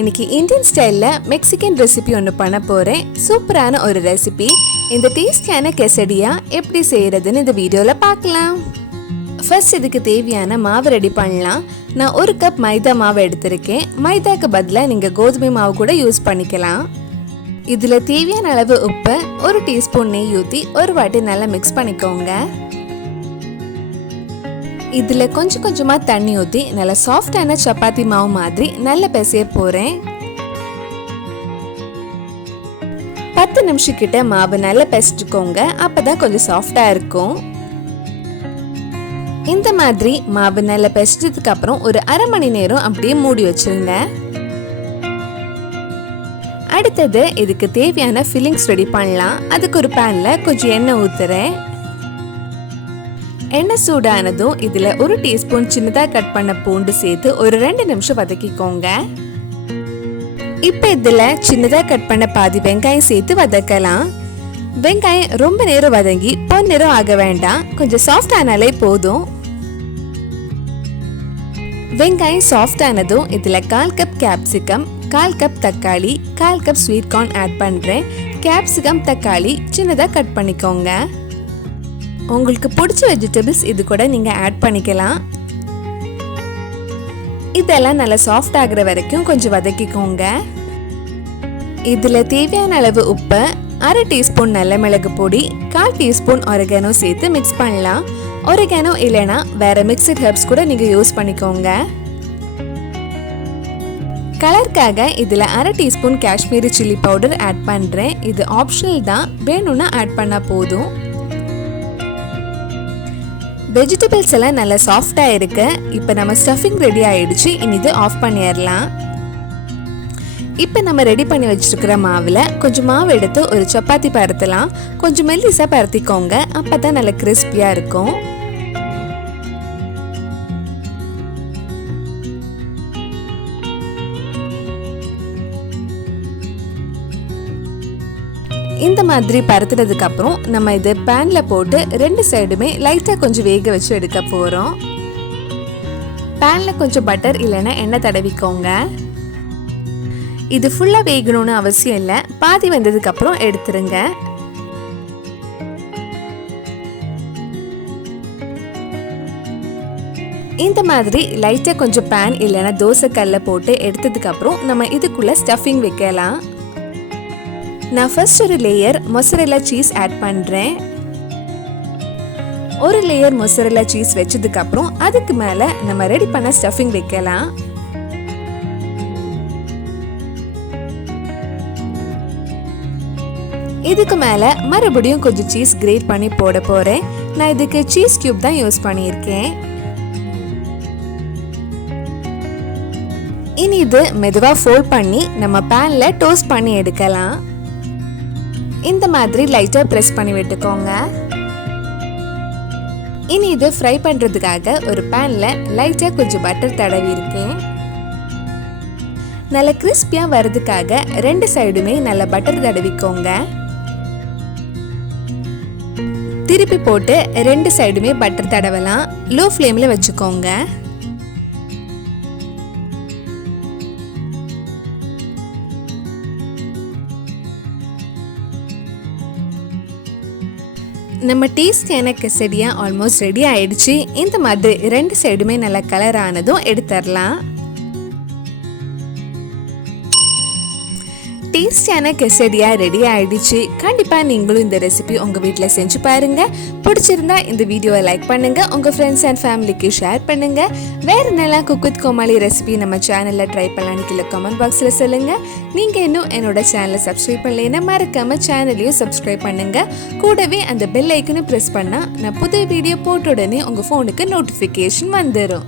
இன்னைக்கு இந்தியன் ஸ்டைல்ல Mexican recipe ஒன்று பண்ண போறேன். சூப்பரான ஒரு ரெசிபி. இந்த டேஸ்டியான quesadilla எப்படி செய்யறதுன்னு இந்த வீடியோல பார்க்கலாம். ஃபர்ஸ்ட் இதுக்கு தேவையான மாவு ரெடி பண்ணலாம். நான் 1 கப் மைதா மாவு எடுத்திருக்கேன். மைதாக்கு பதிலாக நீங்க கோதுமை மாவு கூட யூஸ் பண்ணிக்கலாம். இதுல தேவையான அளவு உப்பு, 1 டீஸ்பூன் நெய் ஊற்றி ஒரு வாட்டி நல்லா மிக்ஸ் பண்ணிக்கோங்க. இதுல கொஞ்சம் கொஞ்சமா தண்ணி ஊற்றி நல்ல சாஃப்டான சப்பாத்தி மாவு மாதிரி நல்ல பிசைய போறேன். 10 நிமிஷம் கிட்ட மாவு நல்லா பிசைச்சுக்கோங்க. அப்பதான் கொஞ்சம் சாஃப்டா இருக்கும். இந்த மாதிரி மாவு நல்லா பிசைச்சதுக்கு அப்புறம் ஒரு அரை மணி நேரம் அப்படியே மூடி வச்சிருங்க. அடுத்தது இதுக்கு தேவையான ஃபில்லிங்ஸ் ரெடி பண்ணலாம். அதுக்கு ஒரு பேன்ல கொஞ்சம் எண்ணெய் ஊத்துறேன். எண்ணெய் சூடானதும் இதுல 1 டீஸ்பூன் சின்னதா கட் பண்ண பூண்டு சேர்த்து ஒரு 2 நிமிஷம் வதக்கிக்கோங்க. இப்ப இதுல சின்னதா கட் பண்ண பாதி வெங்காயம் சேர்த்து வதக்கலாம். வெங்காயம் ரொம்ப நேரம் வதங்கி பொன்னிறம் ஆக வேண்டாம், கொஞ்சம் சாஃப்ட் ஆனாலே போதும். வெங்காயம் சாஃப்ட் ஆனதும் இதுல 1/4 கப் கேப்சிகம், 1/4 கப் தக்காளி, 1/4 கப் ஸ்வீட் கார்ன் ஆட் பண்றேன். கேப்சிகம் தக்காளி சின்னதா கட் பண்ணிக்கோங்க. உங்களுக்கு பிடிச்ச வெஜிடபிள்ஸ் இது கூட நீங்க ஆட் பண்ணிக்கலாம். இதெல்லாம் நல்லா சாஃப்ட் ஆகுற வரைக்கும் கொஞ்சம் வதக்கிக்கோங்க. இதுல தேவையான அளவு உப்பு, அரை டீஸ்பூன் நல்ல மிளகு பொடி, 1/4 டீஸ்பூன் oregano சேர்த்து மிக்ஸ் பண்ணலாம். oregano இல்லைனா வேற மிக்ஸ்ட் ஹெர்ப்ஸ் கூட நீங்க யூஸ் பண்ணிக்கோங்க. கலருக்காக இதுல அரை teaspoon Kashmiri chilli powder add பண்றேன். இது ஆப்ஷனல் தான், வேணும்னா ஆட் பண்ணா போதும். வெஜிடபிள்ஸ் எல்லாம் நல்லா சாஃப்டா இருக்கு. இப்போ நம்ம ஸ்டஃபிங் ரெடி ஆயிடுச்சு. இனி இது ஆஃப் பண்ணிடலாம். இப்போ நம்ம ரெடி பண்ணி வச்சிருக்கிற மாவுல கொஞ்சம் மாவு எடுத்து ஒரு சப்பாத்தி பரத்தலாம். கொஞ்சம் மெல்லிசா பரத்திக்கோங்க, அப்பதான் நல்லா கிறிஸ்பியா இருக்கும். இந்த மாதிரி பரத்துறதுக்கு அப்புறம் நம்ம இது பேன்ல போட்டு 2 சைடுமே லைட்டா கொஞ்சம் வேக வச்சு எடுக்க போறோம். பேன்ல கொஞ்சம் பட்டர் இல்லைன்னா எண்ணெய் தடவிக்கோங்க. இது ஃபுல்லா வேகணும்னு அவசியம் இல்லை, பாதி வந்ததுக்கு அப்புறம் எடுத்துருங்க. இந்த மாதிரி லைட்டா கொஞ்சம் பேன் இல்லைன்னா தோசை கல்ல போட்டு எடுத்ததுக்கு அப்புறம் நம்ம இதுக்குள்ள ஸ்டஃபிங் வைக்கலாம். நான் ஃபர்ஸ்ட் ஒரு லேயர் mozzarella சீஸ் ஆட் பண்றேன். ஒரு லேயர் mozzarella சீஸ் வெச்சதுக்கு அப்புறம் அதுக்கு மேல நம்ம ரெடி பண்ண ஸ்டஃபிங் வைக்கலாம். இதுக்கு மேல மறுபடியும் கொஞ்சம் சீஸ் கிரேட் பண்ணி போட போறேன். நான் இதுக்கு சீஸ் கியூப் தான் யூஸ் பண்ணியிருக்கேன். இனி இது மெதுவா ஃபோல்ட் பண்ணி நம்ம பேன்ல டோஸ்ட் பண்ணி எடுக்கலாம். இந்த மாதிரி லைட்டா பிரஸ் பண்ணி விட்டுக்கோங்க. இனி இது ஃப்ரை பண்றதுக்காக ஒரு பேன்ல லைட்டா கொஞ்சம் பட்டர் தடவி இருக்கேன். நல்ல கிறிஸ்பியா வரதுக்காக 2 சைடுமே நல்ல பட்டர் தடவிக்கோங்க. திருப்பி போட்டு 2 சைடுமே பட்டர் தடவலாம். லோ ஃப்ளேம்ல வச்சுக்கோங்க. நம்ம டேஸ்டியான quesadilla ஆல்மோஸ்ட் ரெடி ஆயிடுச்சு. இந்த மாதிரி 2 சைடுமே நல்ல கலர் ஆனதும் எடுத்துடலாம். டேஸ்டியான quesadilla ரெடி ஆயிடுச்சு. கண்டிப்பா நீங்களும் இந்த ரெசிபி உங்க வீட்ல செஞ்சு பாருங்க. பிடிச்சிருந்தா இந்த வீடியோவை லைக் பண்ணுங்க, உங்க ஃப்ரெண்ட்ஸ் அண்ட் ஃபேமிலிக்கு ஷேர் பண்ணுங்க. வேற நல்லா குக் வித் கோமாளி ரெசிபி நம்ம சேனல்ல ட்ரை பண்ணலாம்னு கீழே கமெண்ட் பாக்ஸ்ல சொல்லுங்க. நீங்க இன்னும் என்னோட சேனலை சப்ஸ்கிரைப் பண்ணலைன்னா மறக்காம சேனலையும் சப்ஸ்கிரைப் பண்ணுங்க. கூடவே அந்த பெல் ஐக்கனை பிரஸ் பண்ணா நான் புது வீடியோ போட்ட உடனே உங்க போனுக்கு நோட்டிபிகேஷன் வந்துடும்.